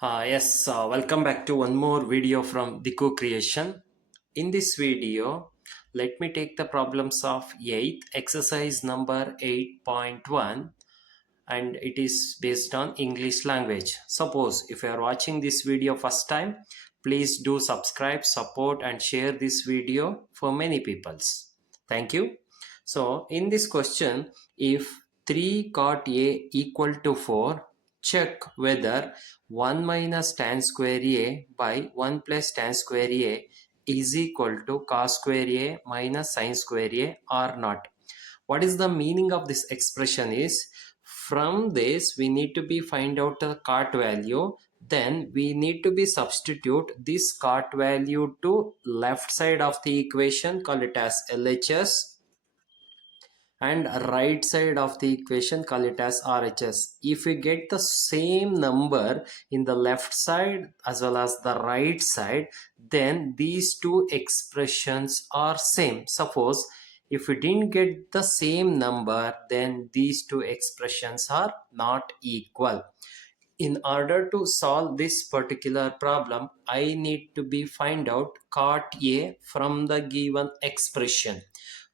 Welcome back to one more video from the co-creation. In this video, let me take the problems of 8th exercise number 8.1, and it is based on English language. Suppose if you are watching this video first time, please do subscribe, support and share this video for many peoples. Thank you. So in this question, if 3 cot A equal to 4, check whether 1 minus tan square A by 1 plus tan square A is equal to cos square A minus sin square A or not. What is the meaning of this expression is, from this we need to be find out the cot value, then we need to be substitute this cot value to left side of the equation, call it as LHS, and right side of the equation call it as RHS. If we get the same number in the left side as well as the right side, then these two expressions are same. Suppose if we didn't get the same number, then these two expressions are not equal. In order to solve this particular problem, I need to be find out cot A from the given expression.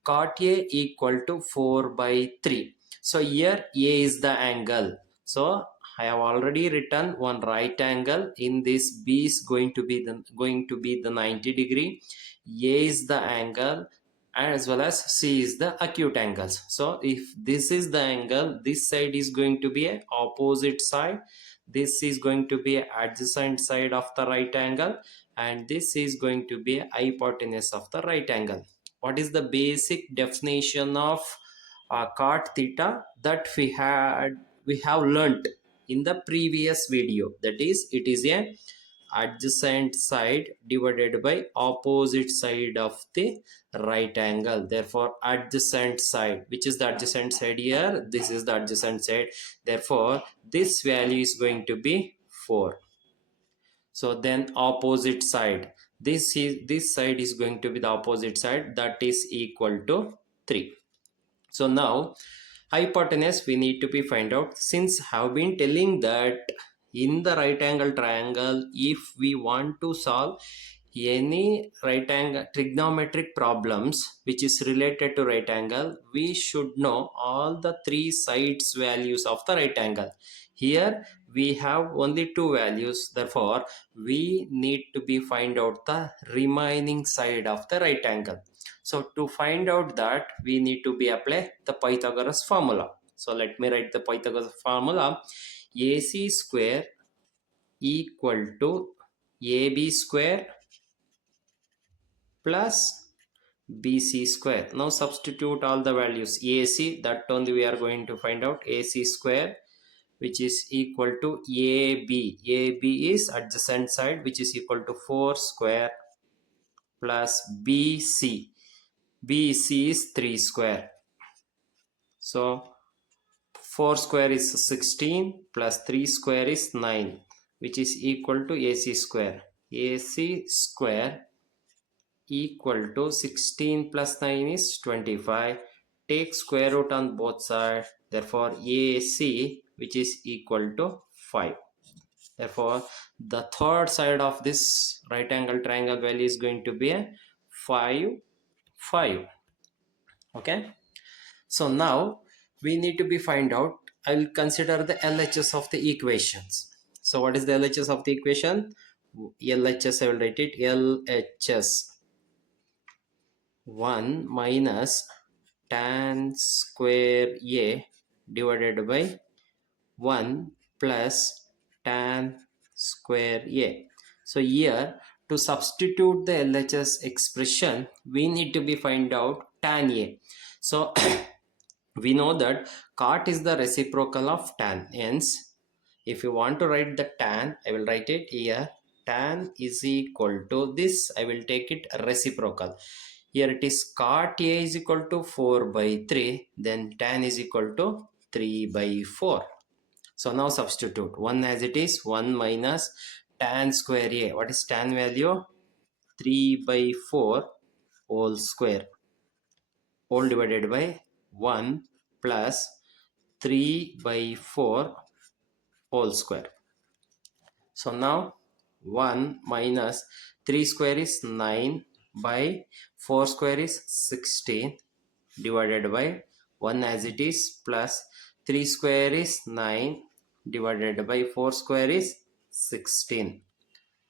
Cot A equal to 4 by 3. So here A is the angle. So I have already written one right angle. In this, B is going to be the 90 degree. A is the angle as well as C is the acute angles. So if this is the angle, this side is going to be a opposite side. This is going to be adjacent side of the right angle, and this is going to be hypotenuse of the right angle. What is the basic definition of cot theta that we have learnt in the previous video? That is, it is a adjacent side divided by opposite side of the right angle. Therefore adjacent side, which is the adjacent side here, this is the adjacent side, therefore this value is going to be 4. So then opposite side, this side is going to be the opposite side, that is equal to 3. So now hypotenuse we need to be find out. Since have been telling that in the right angle triangle, if we want to solve any right angle trigonometric problems which is related to right angle, we should know all the three sides values of the right angle. Here we have only two values, therefore we need to be find out the remaining side of the right angle. So to find out that, we need to be apply the Pythagoras formula. So let me write the Pythagoras formula. AC square equal to AB square plus BC square. Now substitute all the values. AC, that only we are going to find out. AC square, which is equal to AB. AB is adjacent side, which is equal to 4 square plus BC. BC is 3 square. So 4 square is 16 plus 3 square is 9, which is equal to AC square. AC square equal to 16 plus 9 is 25. Take square root on both sides. Therefore AC, which is equal to 5. Therefore the third side of this right angle triangle value is going to be a 5, 5. Okay. So now we need to be find out. I will consider the LHS of the equations. So what is the LHS of the equation? LHS, I will write it LHS 1 minus tan square A divided by 1 plus tan square A. So here to substitute the LHS expression, we need to be find out tan A. So we know that cot is the reciprocal of tan. Hence, if you want to write the tan, I will write it here. Tan is equal to this. I will take it reciprocal. Here it is cot A is equal to 4 by 3. Then tan is equal to 3 by 4. So now substitute 1 as it is. 1 minus tan square A. What is tan value? 3 by 4 whole square. Whole divided by 1 plus 3 by 4 whole square. So now 1 minus 3 square is 9 by 4 square is 16 divided by 1 as it is plus 3 square is 9 divided by 4 square is 16.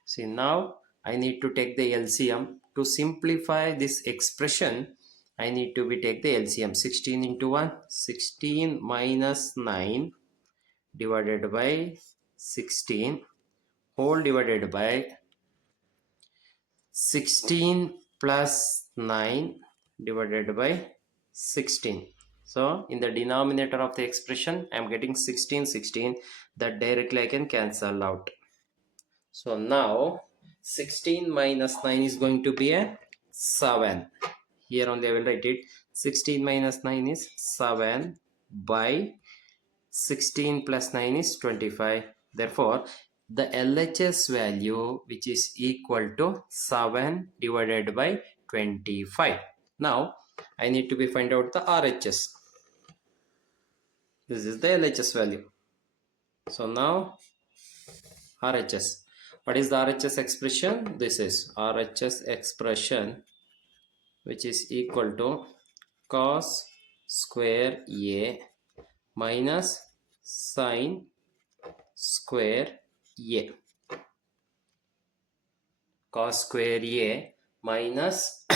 See, now I need to take the LCM. To simplify this expression, I need to take the LCM. 16 into 1, 16 minus 9 divided by 16 whole divided by 16 plus 9 divided by 16. So in the denominator of the expression, I am getting 16, 16. That directly I can cancel out. So now 16 minus 9 is going to be a 7. Here only I will write it. 16 minus 9 is 7 by 16 plus 9 is 25. Therefore, the LHS value, which is equal to 7 divided by 25. Now, I need to find out the RHS. This is the LHS value. So now, RHS. What is the RHS expression? This is RHS expression, which is equal to cos square A minus sine square A. Cos square A minus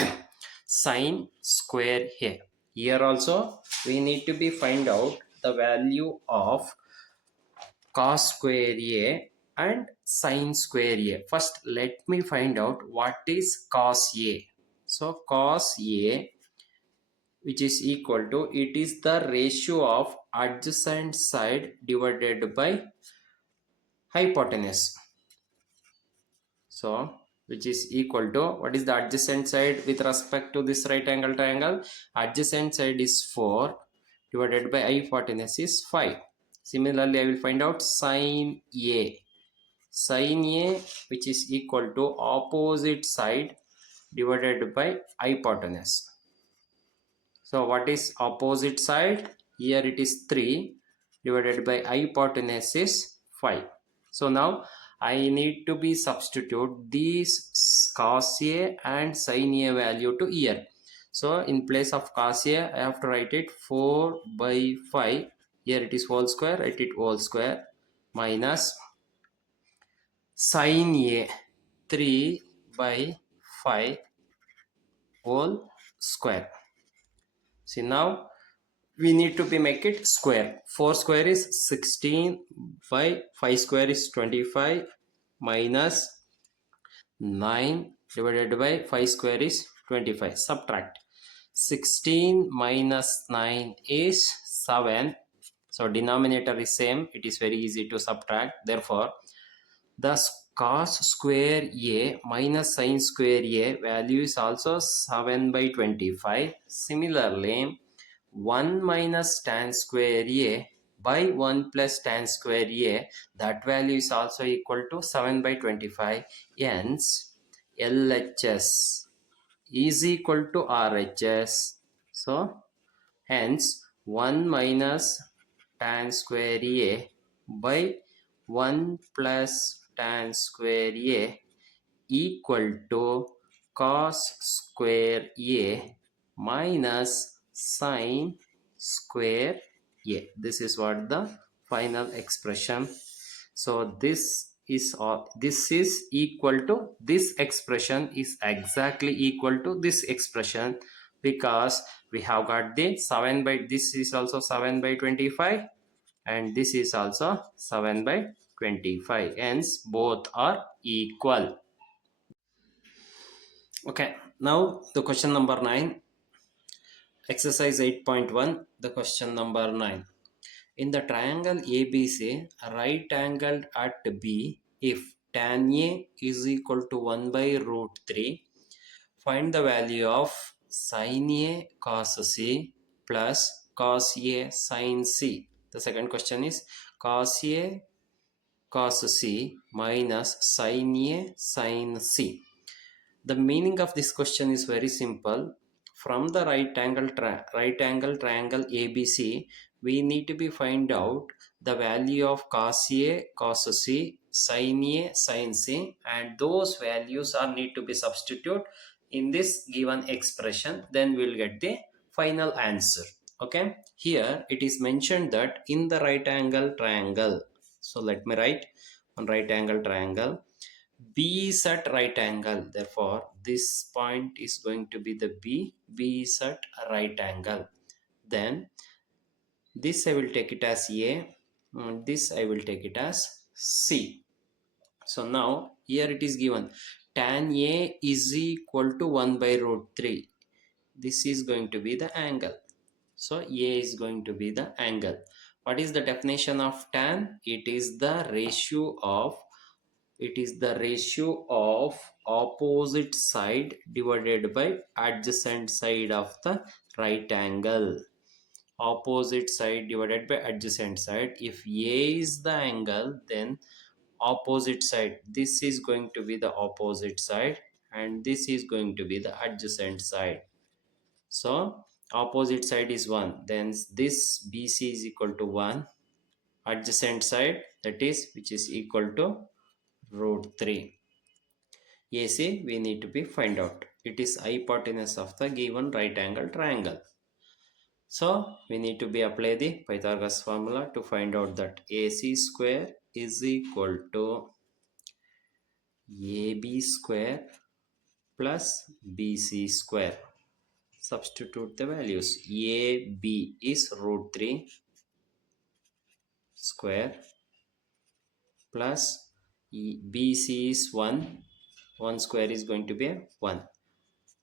sine square A. Here also we need to find out the value of cos square A and sine square A. First, let me find out what is cos A. So cos A, which is equal to, it is the ratio of adjacent side divided by hypotenuse. So which is equal to, what is the adjacent side with respect to this right angle triangle? Adjacent side is 4 divided by hypotenuse is 5. Similarly, I will find out sine A. Sine A, which is equal to opposite side divided by hypotenuse. So what is opposite side? Here it is 3 divided by hypotenuse is 5. So now I need to substitute these cos A and sin A value to here. So in place of cos A, I have to write it 4 by 5. Here it is whole square, write it whole square, minus sin A 3 by 5 whole square. See, now we need to make it square. 4 square is 16 by 5 square is 25 minus 9 divided by 5 square is 25. Subtract. 16 minus 9 is 7. So denominator is same. It is very easy to subtract. Therefore, the cos square A minus sin square A value is also 7 by 25. Similarly, 1 minus tan square A by 1 plus tan square A, that value is also equal to 7 by 25. Hence, LHS is equal to RHS. So, hence 1 minus tan square A by 1 plus tan square A equal to cos square A minus sine square A. This is what the final expression. So this is equal to, this expression is exactly equal to this expression, because we have got the 7 by, this is also 7 by 25 and this is also 7 by 25. Hence both are equal. Okay, now the question number 9, exercise 8.1, the question number 9. In the triangle ABC, right angled at B, if tan A is equal to 1 by root 3, find the value of sin A cos C plus cos A sin C. The second question is cos A cos C minus sin A sin C. The meaning of this question is very simple. From the right angle triangle ABC, we need to be find out the value of cos A, cos C, sin A, sin C, and those values are need to be substitute in this given expression. Then we'll get the final answer. Okay, here it is mentioned that in the right angle triangle. So let me write on right angle triangle. B is at right angle. Therefore, this point is going to be the B. B is at right angle. Then this I will take it as A. This I will take it as C. So now here it is given tan A is equal to 1 by root 3. This is going to be the angle. So A is going to be the angle. What is the definition of tan? It is the ratio of opposite side divided by adjacent side of the right angle. Opposite side divided by adjacent side. If A is the angle, then opposite side, this is going to be the opposite side and this is going to be the adjacent side. So opposite side is 1, then this BC is equal to 1, adjacent side, that is which is equal to root 3. AC we need to be find out. It is hypotenuse of the given right angle triangle. So we need to be apply the Pythagoras formula to find out that AC square is equal to AB square plus BC square. Substitute the values. AB is root 3 square plus BC is 1. 1 square is going to be 1.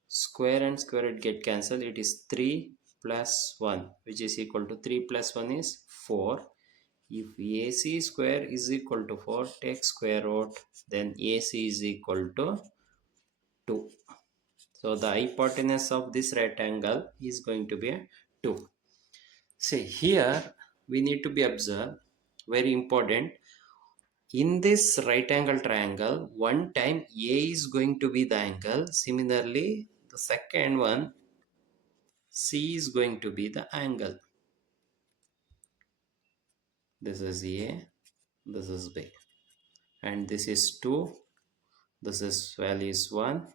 Square and square root get cancelled. It is 3 plus 1, which is equal to 3 plus 1 is 4. If AC square is equal to 4, take square root, then AC is equal to 2. So the hypotenuse of this rectangle is going to be 2. See here we need to be observed, very important. In this right angle triangle, one time A is going to be the angle. Similarly, the second one C is going to be the angle. This is A, this is B, and this is 2. This is value is 1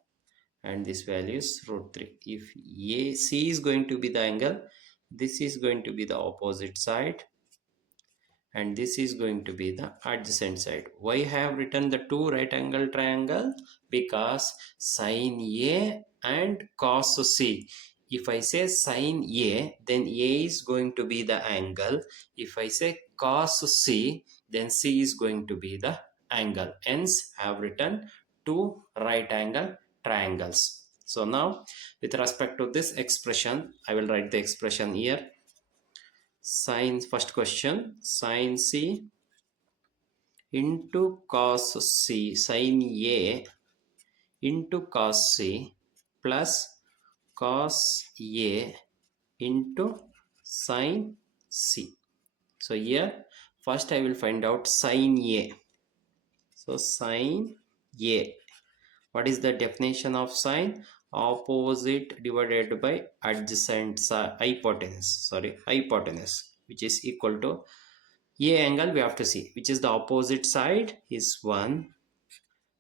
and this value is root 3. If AC is going to be the angle, this is going to be the opposite side and this is going to be the adjacent side. Why I have written the two right angle triangle? Because sin A and cos C. If I say sin A, then A is going to be the angle. If I say cos C, then C is going to be the angle. Hence, I have written two right angle triangles. So now, with respect to this expression, I will write the expression here. Sin, first question, sin C into cos C, sin A into cos C plus cos A into sin C. So here first I will find out sin A. So sin A, what is the definition of sin? Opposite divided by adjacent hypotenuse, which is equal to A angle. We have to see which is the opposite side is 1,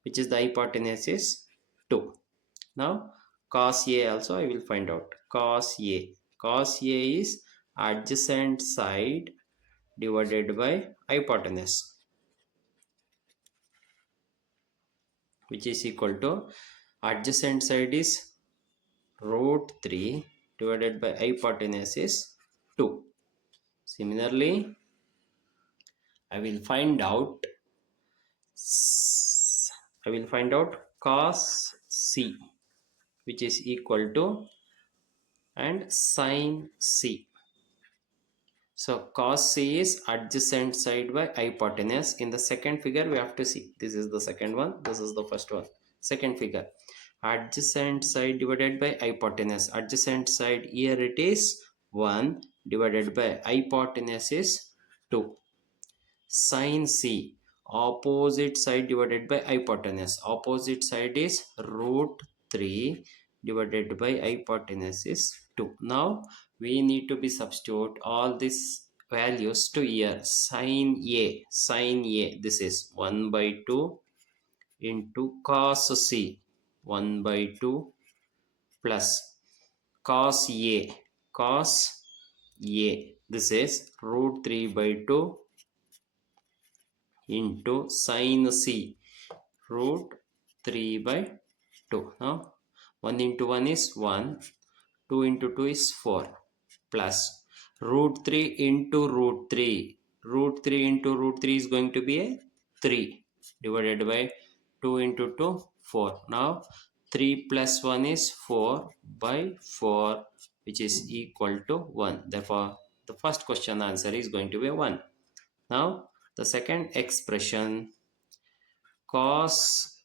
which is the hypotenuse is 2. Now cos A also I will find out. Cos A is adjacent side divided by hypotenuse, which is equal to adjacent side is root 3 divided by hypotenuse is 2. Similarly, I will find out cos C, which is equal to and sin C. So cos C is adjacent side by hypotenuse. In the second figure we have to see, this is the second one, this is the first one. Second figure, adjacent side divided by hypotenuse. Adjacent side here it is 1 divided by hypotenuse is 2. Sin C, opposite side divided by hypotenuse. Opposite side is root 3 divided by hypotenuse is 2. Now we need to be substitute all this values to here. Sine A, this is 1 by 2 into cos C, 1 by 2 plus cos A, cos A, this is root 3 by 2 into sin C, root 3 by 2. Now 1 into 1 is 1, 2 into 2 is 4, plus root 3 into root 3. Root 3 into root 3 is going to be a 3 divided by 2 into 2, 4. Now 3 plus 1 is 4 by 4, which is equal to 1. Therefore, the first question answer is going to be 1. Now the second expression, cos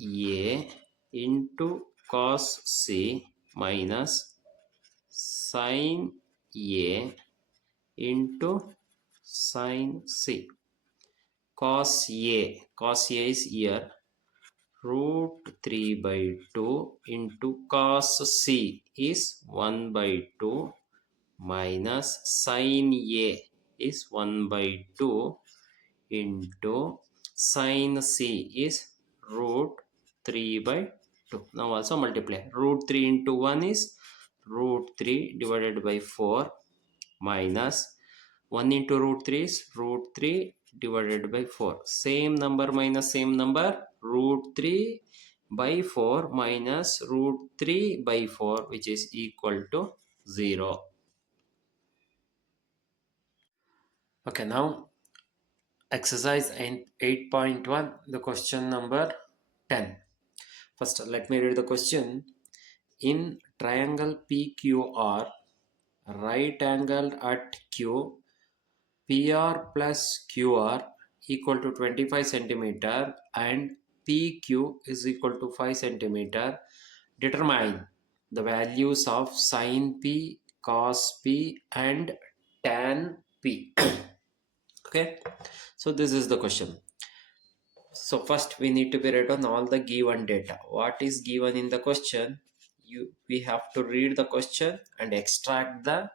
A into cos C minus sin A into sin C. Cos A is here, root 3 by 2 into cos C is 1 by 2 minus sin A is 1 by 2 into sin C is root 3 by 2. Now also multiply. Root 3 into 1 is root 3 divided by 4 minus 1 into root 3 is root 3 divided by 4. Same number minus same number, root 3 by 4 minus root 3 by 4, which is equal to 0. Okay, now exercise 8.1, the question number 10. First, let me read the question. In triangle PQR, right angle at Q, PR plus QR equal to 25 centimeter and PQ is equal to 5 centimeter. Determine the values of sin P, cos P and tan P. Okay, so this is the question. So first we need to be read on all the given data. What is given in the question? We have to read the question and extract the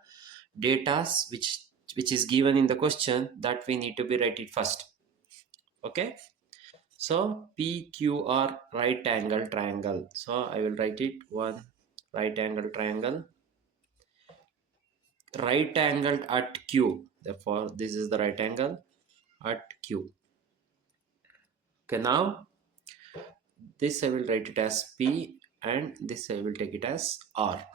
data which is given in the question, that we need to be write it first. Okay, so PQR, right angle triangle. So I will write it, one right angle triangle, right angled at Q. Therefore this is the right angle at Q. Okay, now this I will write it as P and this I will take it as R.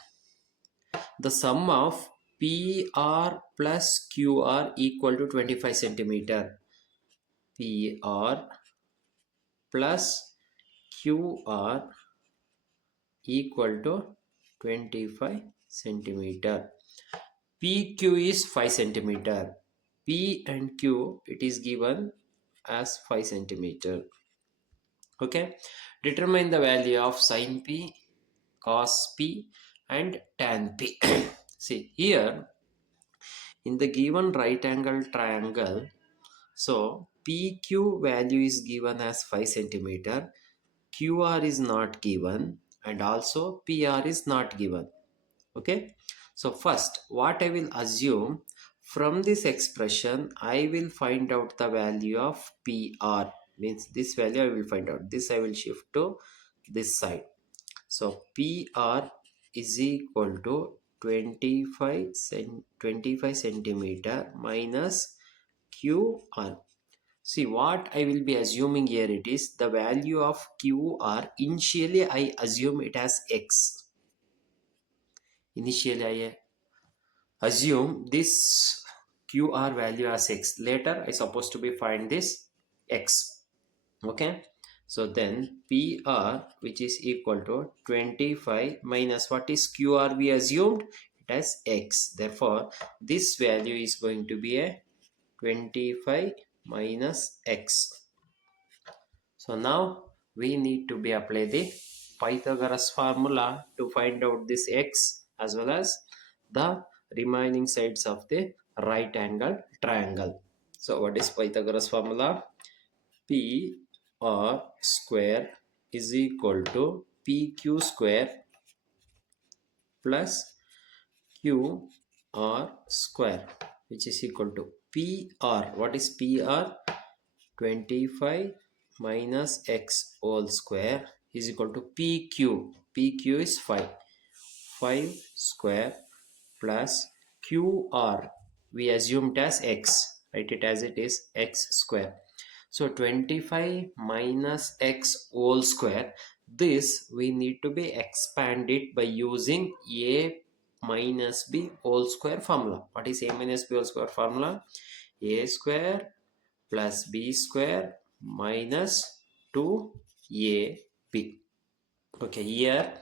The sum of PR plus QR equal to 25 centimeter. PR plus QR equal to 25 centimeter. PQ is 5 centimeter. P and Q, it is given as 5 centimeter. Okay, determine the value of sin P, cos P and tan P. See here in the given right angle triangle, so PQ value is given as 5 centimeter, QR is not given and also PR is not given. Okay, so first what I will assume, from this expression I will find out the value of PR, means this value I will find out. This I will shift to this side. So PR is equal to 25 centimeter minus QR. See what I will be assuming here, it is the value of QR. Initially I assume it as X. Initially I assume this QR value as X. Later I supposed to be find this X. Okay, so then PR, which is equal to 25 minus what is QR we assumed, it as X. Therefore this value is going to be a 25 minus X. So now we need to be apply the Pythagoras formula to find out this X as well as the remaining sides of the right angle triangle. So what is Pythagoras formula? P R square is equal to PQ square plus QR square, which is equal to PR. What is PR? 25 minus x whole square is equal to PQ. PQ is 5. 5 square plus QR. We assumed as x. Write it as it is, x square. So 25 minus x whole square. This we need to be expanded by using a minus b whole square formula. What is a minus b whole square formula? A square plus b square minus 2ab. Okay, here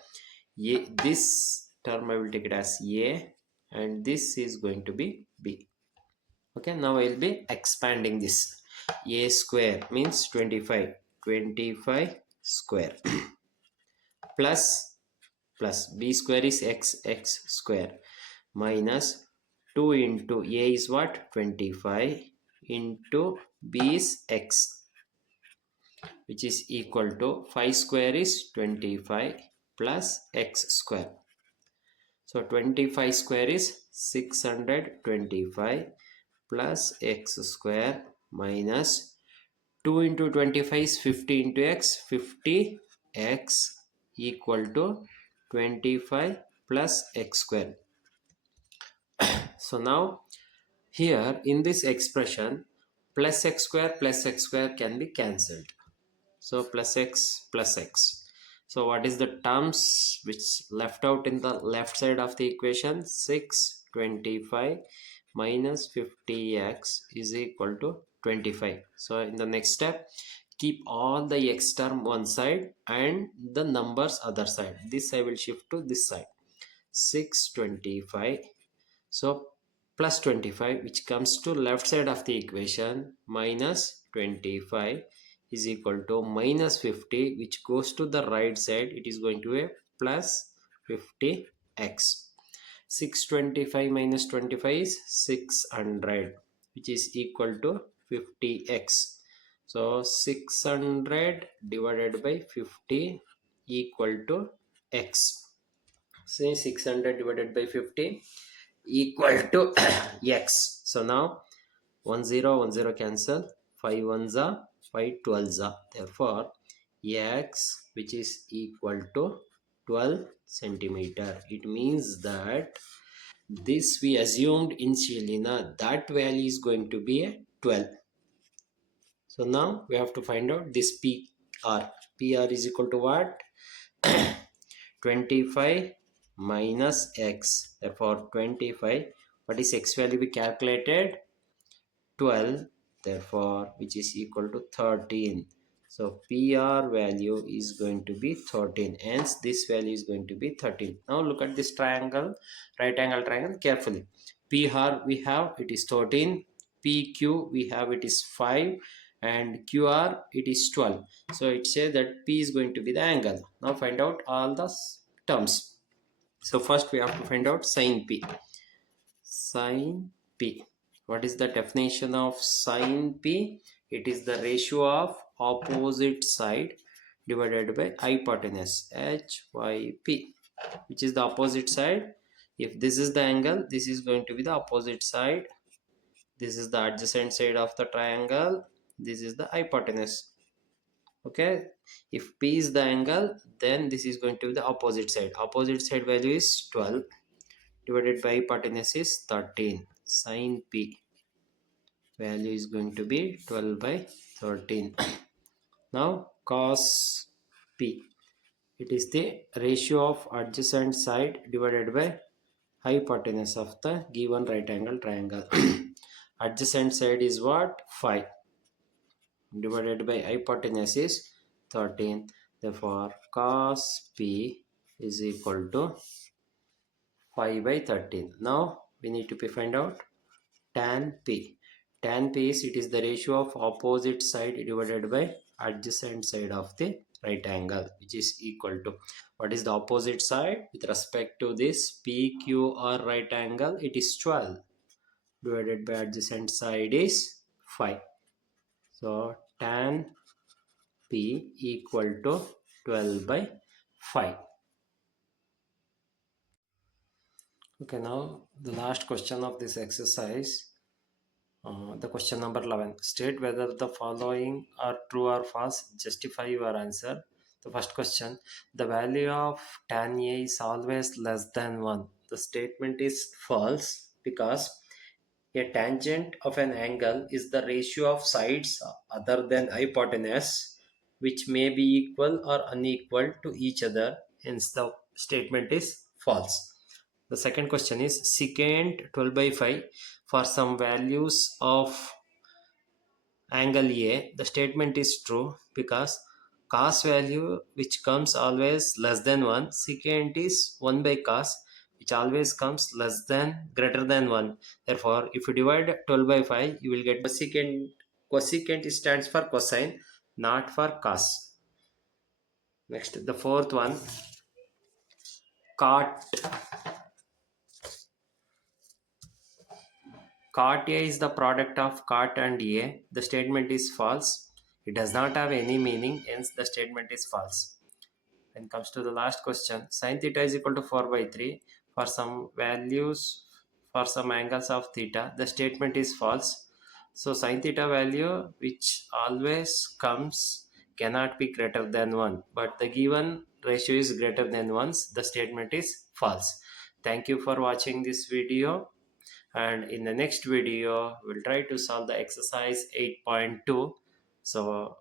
this term I will take it as a and this is going to be b. Okay, now I will be expanding this. A square means 25 square plus b square is x square minus 2 into a is what? 25 into b is x, which is equal to 5 square is 25 plus x square. So 25 square is 625 plus x square minus 2 into 25 is 50 into x. 50x equal to 25 plus x square. So now here in this expression, plus x square can be cancelled. So plus x plus x. So what is the terms which left out in the left side of the equation? 625 minus 50x is equal to 25. So in the next step, keep all the x term one side and the numbers other side. This I will shift to this side. 625. So plus 25, which comes to left side of the equation, minus 25 is equal to minus 50, which goes to the right side. It is going to be plus 50x. 625 minus 25 is 600, which is equal to 50x. So 600 divided by 50 equal to x. Say 600 divided by 50 equal to x. So now 1 0 1 0 cancel, 5 1s are 5 12s are. Therefore x, which is equal to 12 centimeter. It means that this we assumed initially, now that value is going to be a 12. So now we have to find out this PR. PR is equal to what? 25 minus x. Therefore 25, what is x value we calculated? 12, therefore which is equal to 13. So PR value is going to be 13, hence this value is going to be 13. Now look at this triangle, right angle triangle carefully. PR we have it is 13, PQ we have it is 5, and QR it is 12. So it says that P is going to be the angle. Now find out all the terms. So first we have to find out sine P. Sine P. What is the definition of sine P? It is the ratio of opposite side divided by hypotenuse, HYP, which is the opposite side. If this is the angle, this is going to be the opposite side. This is the adjacent side of the triangle. This is the hypotenuse. Okay, if P is the angle, then this is going to be the opposite side. Opposite side value is 12 divided by hypotenuse is 13. Sine P value is going to be 12 by 13. Now cos P, it is the ratio of adjacent side divided by hypotenuse of the given right angle triangle. Adjacent side is what? 5 divided by hypotenuse is 13. Therefore cos P is equal to 5 by 13. Now we need to find out tan P. Tan P is, it is the ratio of opposite side divided by adjacent side of the right angle, which is equal to, what is the opposite side with respect to this PQR right angle? It is 12 divided by adjacent side is 5. So tan P equal to 12 by 5. Okay, now the last question of this exercise. The question number 11. State whether the following are true or false. Justify your answer. The first question. The value of tan A is always less than 1. The statement is false because a tangent of an angle is the ratio of sides other than hypotenuse which may be equal or unequal to each other. Hence, the statement is false. The second question is secant 12 by 5 for some values of angle A. The statement is true because cos value which comes always less than 1, secant is 1 by cos which always comes less than greater than 1. Therefore, if you divide 12 by 5, you will get cosecant. Cosecant stands for cosine, not for cos. Next, the fourth one, cot. Cot A is the product of cot and A. The statement is false. It does not have any meaning, hence the statement is false. Then comes to the last question. Sin theta is equal to 4 by 3 for some values for some angles of theta. The statement is false. So sin theta value which always comes cannot be greater than 1. But the given ratio is greater than 1. The statement is false. Thank you for watching this video. And in the next video, we'll try to solve the exercise 8.2. So